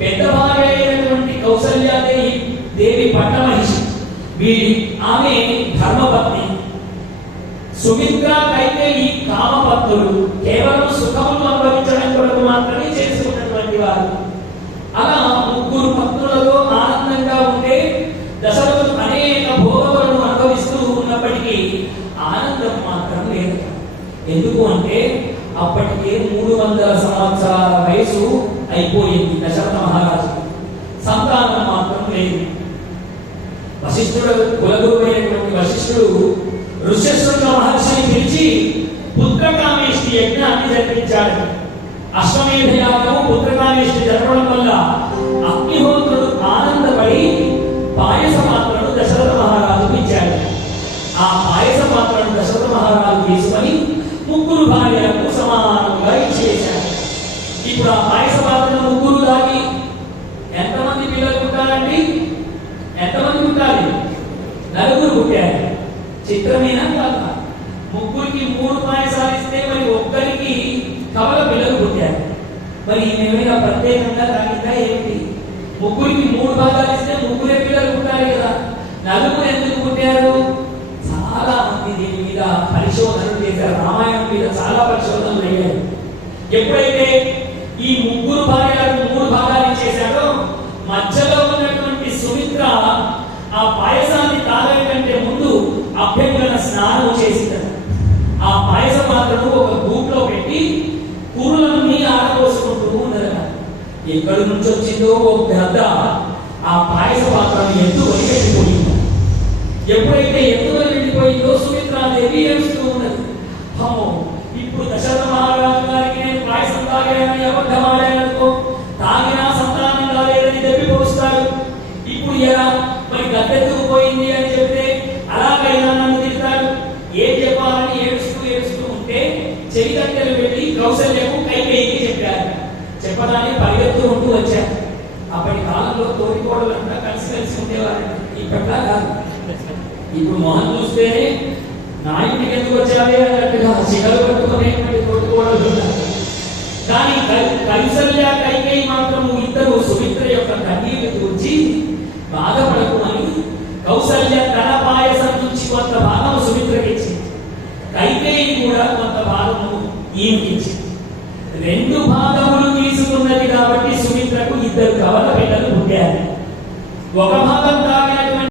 పెద్ద భార్య అయినటువంటి కౌసల్యాదేవి దేవి పట్టమహిషి, ఆమె ధర్మపత్ని. సుమిత్ర కైకేయి కామపత్నులు, కేవలం సుఖములు అనుభవించడం కొరకు మాత్రమే చేసుకున్నటువంటి వారు. అలా ముగ్గురు పత్నులతో ఆనందంగా ఉంటే దశరథుడు అనేక భోగములను అనుభవిస్తూ ఉన్నప్పటికీ ఆనందం మాత్రం లేదు. ఎందుకు అంటే అప్పటికే 300 సంవత్సరాల వయసు అయిపోయింది దశరథ మహారాజు. సంతానం మాత్రం లేదు. వశిష్ఠుడు కులగురువైనటువంటి వశిష్ఠుడు ఋష్యశృంగ మహర్షిని పిలిచి పుత్రకామేష్టి యజ్ఞాన్ని జరిపించాడు. అశ్వమేధ యాగము పుత్రకామేష్టి జరపడం వల్ల అగ్నిహోత్రుడు ఆనందపడి పాయస పాత్రను దశరథ మహారాజుకు ఇచ్చాడు. ఆ పాయస పాత్రను దశరథ మహారాజు తీసుకొని ముగ్గురు భార్యలకు సమానంగా ఇచ్చేశాడు. ఇప్పుడు ఆ పాయస పాత్రను ముగ్గురు దాగి ఎంతమంది పిల్లలు పుట్టారండి? ఎంతమంది పుట్టాలి? 4 పుట్టారు. చిత్రమేనా కాదు? ముగ్గురికి 3 పాయసాలు ఇస్తే మరి ఒక్కరికి కవల పిల్లలు పుట్టారు. మరి ఏమైనా ప్రత్యేకంగా తాగిందా ఏమిటి? ముగ్గురికి 3 భాగాలు ఇస్తే ముగ్గురే పిల్లలు పుట్టారు కదా, 4 ఎందుకు పుట్టారు? చాలా మంది దీని మీద పరిశోధనలు చేశారు. రామాయణం మీద చాలా పరిశోధనలు అయ్యాయి. ఎప్పుడైతే ఈ ముగ్గురు భార్యలకు 3 భాగాలు ఇచ్చేశాడో మధ్యలో ఉన్నటువంటి సుమిత్ర ఆ పాయసాన్ని తాగడం కంటే ముందు అభ్యంగన స్నానం చేసింది. ఆ పాయస పాత్రను ఒక గూట్లో పెట్టి కూరలన్నీ ఆరబోసుకుంటూ ఉన్నదట. ఎక్కడి నుంచి వచ్చిందో ఒక గద్ద ఆ పాయస పాత్రను ఎత్తుకొని వెళ్ళిపోయింది. ఎప్పుడైతే ఎత్తుకొని వెళ్ళిపోయిందో సుమిత్రాదేవి ఏడుస్తూ ఉన్నది. అమ్మో, ఇప్పుడు దశరథ మహారాజు గారికి నేను పాయసం తాగానని అబద్ధమాడాననుకో, తాగినా సంతానం కాలేదని దెబ్బిపోస్తాడు. ఇప్పుడు ఎలా మరి గద్దెత్తుకుపోయింది అని చెప్తే అలాగైనా నన్ను తిడతాడు. ఏం చెప్పాలని ఏడుస్తూ ఉంటే చెలికత్తెలు వెళ్ళి కౌసల్యకు కైకేయికి చెప్పారు. చెప్పడానికి పరిగెత్తుకుంటూ వచ్చారు. అప్పటి కాలంలో తోటికోడలంతా కలిసి ఉండేవారు. ఇప్పట్లా కాదు. ఇప్పుడు మొహం చూస్తేనే నా ఇంటికి ఎందుకు వచ్చావే అన్నట్టుగా శిఖలు పట్టుకునేటువంటి తోటికోడలు ఉన్నారు. కానీ కౌసల్య కైకేయి మాత్రము ఇద్దరు సుమిత్ర యొక్క కన్నీళ్లు కూర్చి బాధపడకు అని కౌసల్య తన పాయసం నుంచి కొంత భాగం సుమిత్రకి ఇచ్చింది. కైకేయి కూడా కొంత భాగము ఈమెకి ఇచ్చింది.